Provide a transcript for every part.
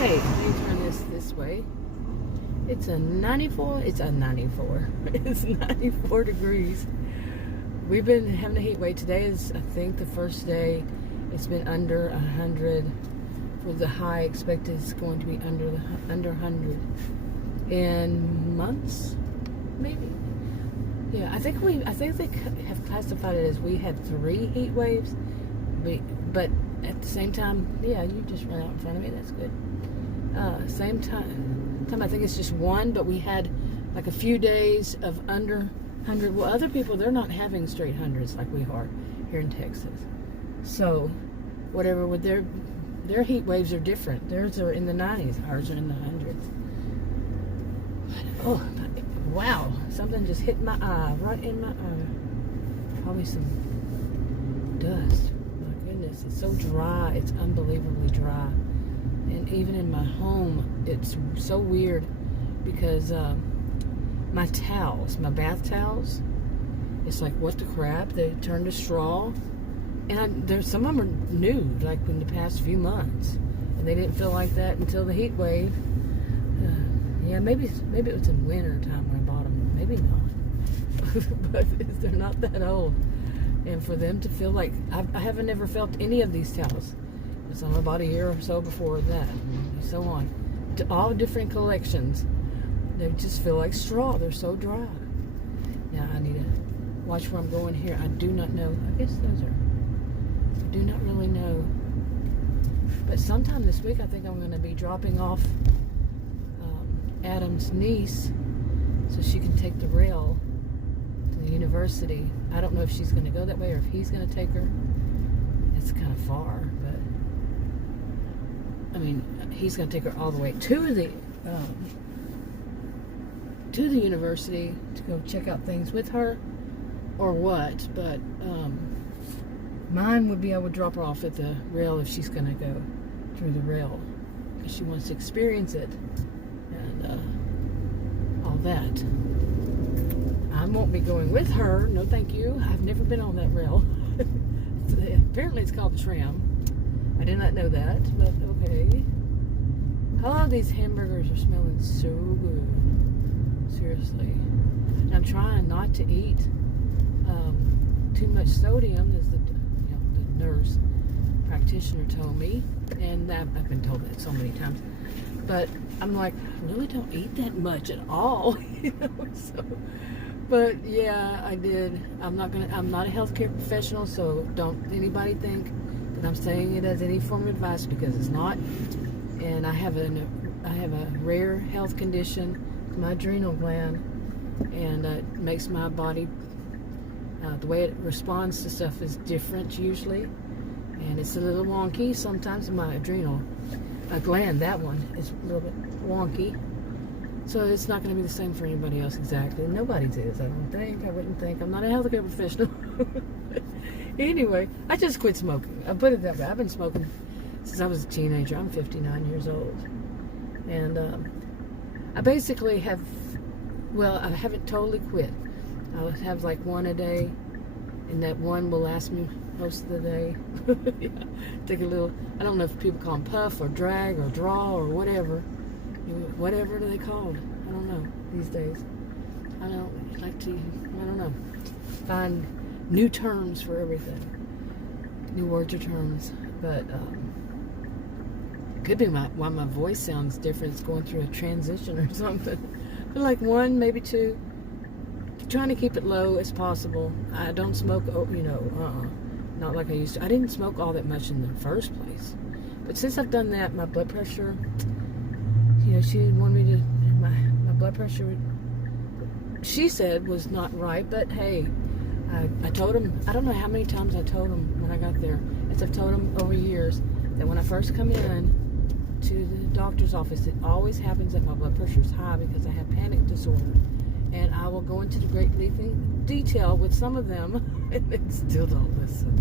Okay, let me turn this way. It's a 94. It's 94 degrees. We've been having a heat wave. Today is, I think, the first day it's been under 100. For the high expected, it's going to be under 100 in months, maybe. Yeah, I think they have classified it as we had 3 heat waves, but at the same time, yeah, you just ran out in front of me. That's good. Same time, I think it's just 1, but we had like a few days of under 100. Well, other people, they're not having straight hundreds like we are here in Texas. So, whatever with their heat waves are different. Theirs are in the 90s. Ours are in the hundreds. Oh, wow! Something just hit my eye, right in my eye. Probably some dust. My goodness, it's so dry. It's unbelievably dry. And even in my home, it's so weird because my towels, my bath towels, it's like, what the crap? They turned to straw. And there's some of them are new, like in the past few months. And they didn't feel like that until the heat wave. Yeah, maybe it was in winter time when I bought them. Maybe not. But they're not that old. And for them to feel like, I haven't never felt any of these towels. It's on about a year or so before that, and so on. All different collections. They just feel like straw. They're so dry. Now I need to watch where I'm going here. I do not know. I guess those are. I do not really know. But sometime this week, I think I'm going to be dropping off Adam's niece so she can take the rail to the university. I don't know if she's going to go that way or if he's going to take her. It's kind of far, but I mean, he's going to take her all the way to the university to go check out things with her or what, but mine would be I would drop her off at the rail if she's going to go through the rail because she wants to experience it and all that. I won't be going with her. No, thank you. I've never been on that rail. Apparently it's called the tram. I did not know that, but okay. Oh, these hamburgers are smelling so good. Seriously. And I'm trying not to eat too much sodium, as the nurse practitioner told me. And I've been told that so many times. But I'm like, I really don't eat that much at all. So, but yeah, I did. I'm not a healthcare professional, so don't anybody think that I'm saying it as any form of advice, because it's not. And I have a rare health condition, my adrenal gland, and it makes my body, the way it responds to stuff is different usually, and it's a little wonky sometimes. My adrenal gland, that one, is a little bit wonky. So it's not going to be the same for anybody else exactly. Nobody's is, I don't think. I wouldn't think. I'm not a healthcare professional. Anyway, I just quit smoking. I put it that way. I've been smoking since I was a teenager. I'm 59 years old. And I basically have, well, I haven't totally quit. I'll have like 1 a day, and that one will last me most of the day. Yeah. Take a little, I don't know if people call them puff or drag or draw or whatever. Whatever do they called? I don't know these days. I don't know. Find new terms for everything. New words or terms. But it could be why my voice sounds different. It's going through a transition or something. But like 1, maybe 2. Trying to keep it low as possible. I don't smoke, not like I used to. I didn't smoke all that much in the first place. But since I've done that, my blood pressure, she wanted me to, my blood pressure, she said was not right, but hey, I told him, I don't know how many times I told him when I got there, as I've told him over years, that when I first come in to the doctor's office, it always happens that my blood pressure is high because I have panic disorder. And I will go into the great detail with some of them, and they still don't listen.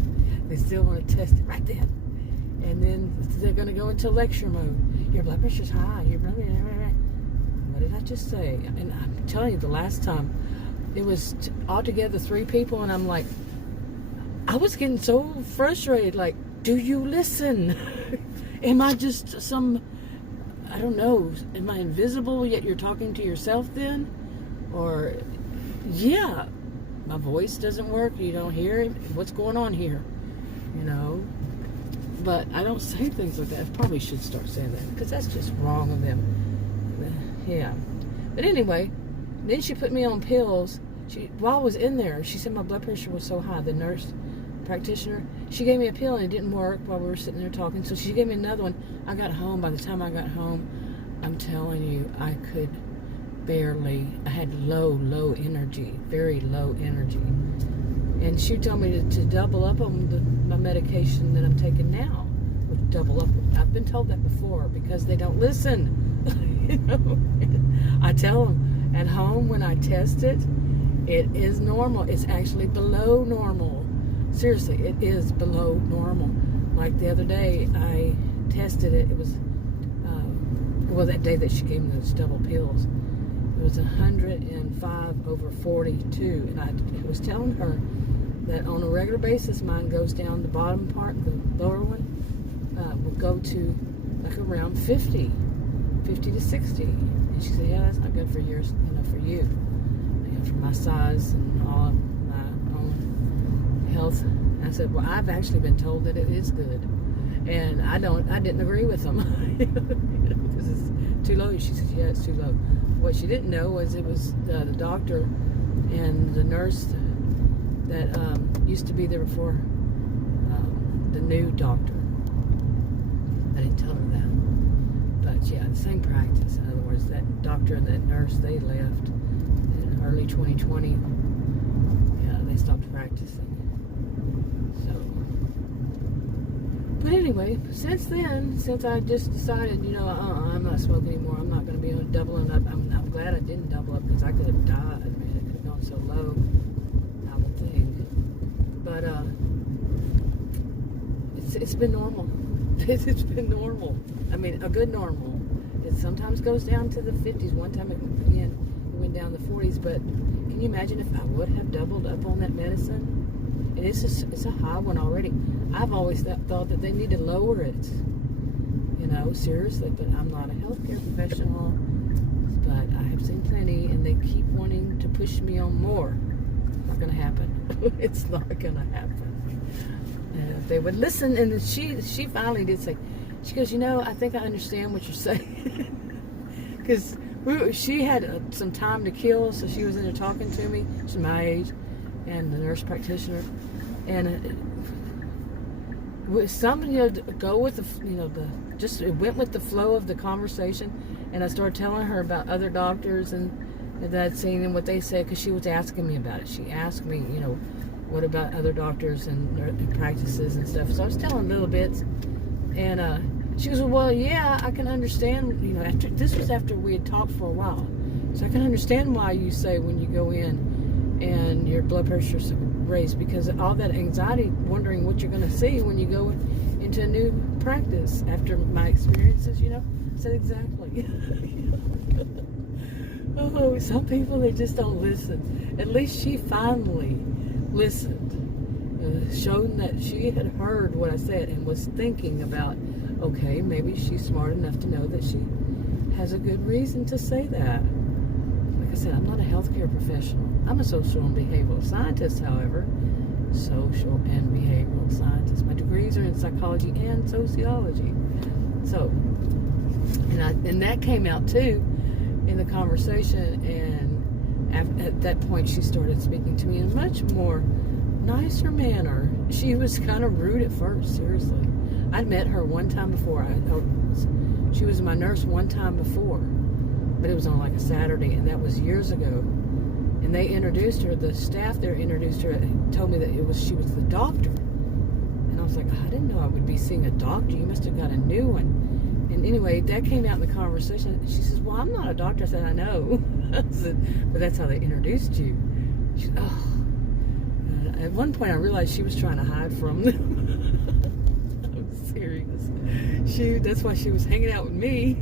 They still want to test it right then. And then they're going to go into lecture mode. Your blood pressure's high. What did I just say? And I'm telling you, the last time, it was altogether 3 people, and I'm like, I was getting so frustrated. Like, do you listen? Am I just some I don't know, am I invisible yet you're talking to yourself then? Or, yeah, my voice doesn't work, you don't hear it, what's going on here? You know? But I don't say things like that. I probably should start saying that, because that's just wrong of them. Yeah. But anyway, then she put me on pills. While I was in there, she said my blood pressure was so high. The nurse practitioner, she gave me a pill and it didn't work while we were sitting there talking. So she gave me another one. I got home. By the time I got home, I'm telling you, I could barely. I had low energy, very low energy. And she told me to double up on my medication that I'm taking now. Double up. I've been told that before because they don't listen. You know, I tell them at home when I test it, it is normal. It's actually below normal. Seriously, it is below normal. Like the other day, I tested it. It was, that day that she gave me those double pills. It was 105/42. And I was telling her that on a regular basis, mine goes down the bottom part, the lower one, will go to like around 50 to 60. And she said, yeah, that's not good for yours, for you. For my size and all of my own health. And I said, well, I've actually been told that it is good. And I didn't agree with them. Because it's too low. She said, yeah, it's too low. What she didn't know was it was the doctor and the nurse that used to be there before the new doctor. I didn't tell her that. But yeah, the same practice. In other words, that doctor and that nurse, they left in early 2020. Yeah, they stopped practicing. So, but anyway, since then, since I just decided, I'm not smoking anymore. I'm not going to be doubling up. I'm glad I didn't double up because I could have died. I mean, it could have gone so low. I would think. But it's been normal. It's been normal. I mean, a good normal. It sometimes goes down to the 50s. One time it went down the 40s. But can you imagine if I would have doubled up on that medicine? And it's a high one already. I've always thought that they need to lower it. Seriously. But I'm not a healthcare professional. But I have seen plenty, and they keep wanting to push me on more. Not going to happen. It's not going to happen. If they would listen, and she finally did say, she goes, I think I understand what you're saying. Because she had some time to kill, so she was in there talking to me. She's my age, and the nurse practitioner. And something, go with it went with the flow of the conversation. And I started telling her about other doctors and that I'd seen and what they said, because she was asking me about it. She asked me, what about other doctors and practices and stuff. So I was telling little bits. And she goes, well, yeah, I can understand, this was after we had talked for a while. So I can understand why you say when you go in and your blood pressure's raised, because all that anxiety, wondering what you're going to see when you go into a new practice. After my experiences, I said exactly. Oh, some people, they just don't listen. At least she finally listened, showing that she had heard what I said and was thinking about, okay, maybe she's smart enough to know that she has a good reason to say that. Like I said, I'm not a healthcare professional. I'm a social and behavioral scientist, however. Social and behavioral scientist. My degrees are in psychology and sociology. So, and that came out too in the conversation, and at that point she started speaking to me in a much more nicer manner. She was kind of rude at first, seriously. I'd met her one time before. She was my nurse one time before, but it was on like a Saturday, and that was years ago. And they introduced her, the staff there introduced her, told me that she was the doctor. And I was like, I didn't know I would be seeing a doctor. You must have got a new one. And anyway, that came out in the conversation. She says, well, I'm not a doctor. I said, I know. I said, but that's how they introduced you. She said, oh. At one point, I realized she was trying to hide from them. I'm serious. That's why she was hanging out with me.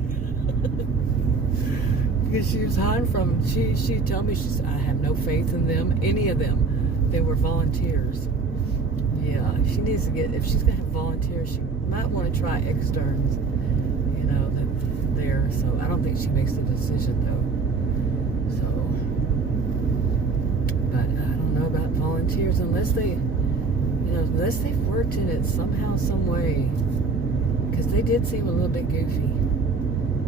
Because she was hiding from them. She told me, she said, I have no faith in them, any of them. They were volunteers. Yeah, she needs to if she's going to have volunteers, she might want to try externs. They're So I don't think she makes the decision though. So, but I don't know about volunteers unless they've worked in it somehow, some way. Because they did seem a little bit goofy.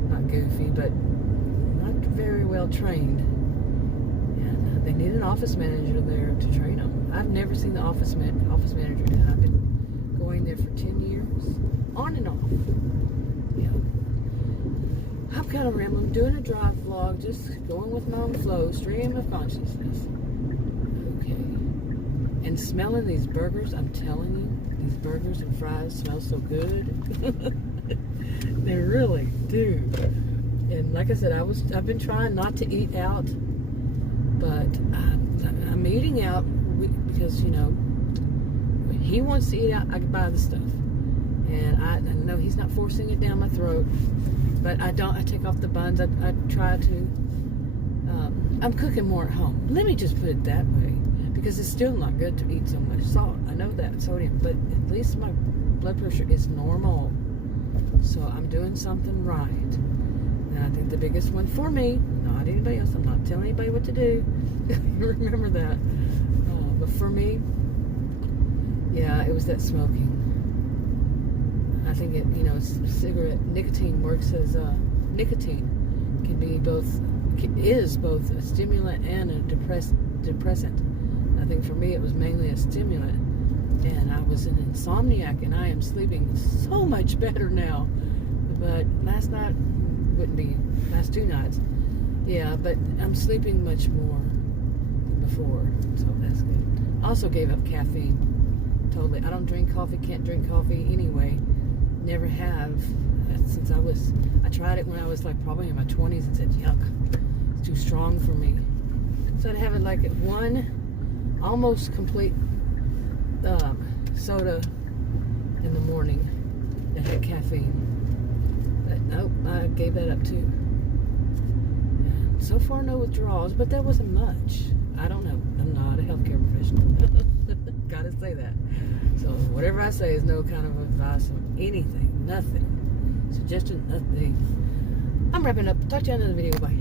Not goofy, but not very well trained. And they need an office manager there to train them. I've never seen the office manager, and I've been going there for 10 years, on and off. Yeah. I'm kind of rambling, doing a drive vlog, just going with my own flow, stream of consciousness. Okay. And smelling these burgers, I'm telling you, these burgers and fries smell so good. They really do. And like I said, I've been trying not to eat out, but I'm eating out because, you know, when he wants to eat out, I can buy the stuff. And I know he's not forcing it down my throat, but I take off the buns. I try to, I'm cooking more at home. Let me just put it that way, because it's still not good to eat so much salt. I know that, sodium, but at least my blood pressure is normal. So I'm doing something right. And I think the biggest one for me, not anybody else, I'm not telling anybody what to do. Remember that. But for me, yeah, it was that smoking. I think it, you know, cigarette nicotine works as nicotine is both a stimulant and a depressant. I think for me it was mainly a stimulant, and I was an insomniac, and I am sleeping so much better now. But last 2 nights, yeah, but I'm sleeping much more than before, so that's good. Also gave up caffeine totally. I don't drink coffee, can't drink coffee anyway. Never have since I tried it when I was like probably in my 20s and said, yuck, it's too strong for me. So I'd have it like one almost complete soda in the morning that had caffeine. But nope, I gave that up too. And so far no withdrawals, but that wasn't much. I don't know. I'm not a healthcare professional. Gotta say that. So whatever I say is no kind of advice on anything. Nothing. Suggestion, nothing. I'm wrapping up. Talk to you in another video. Bye.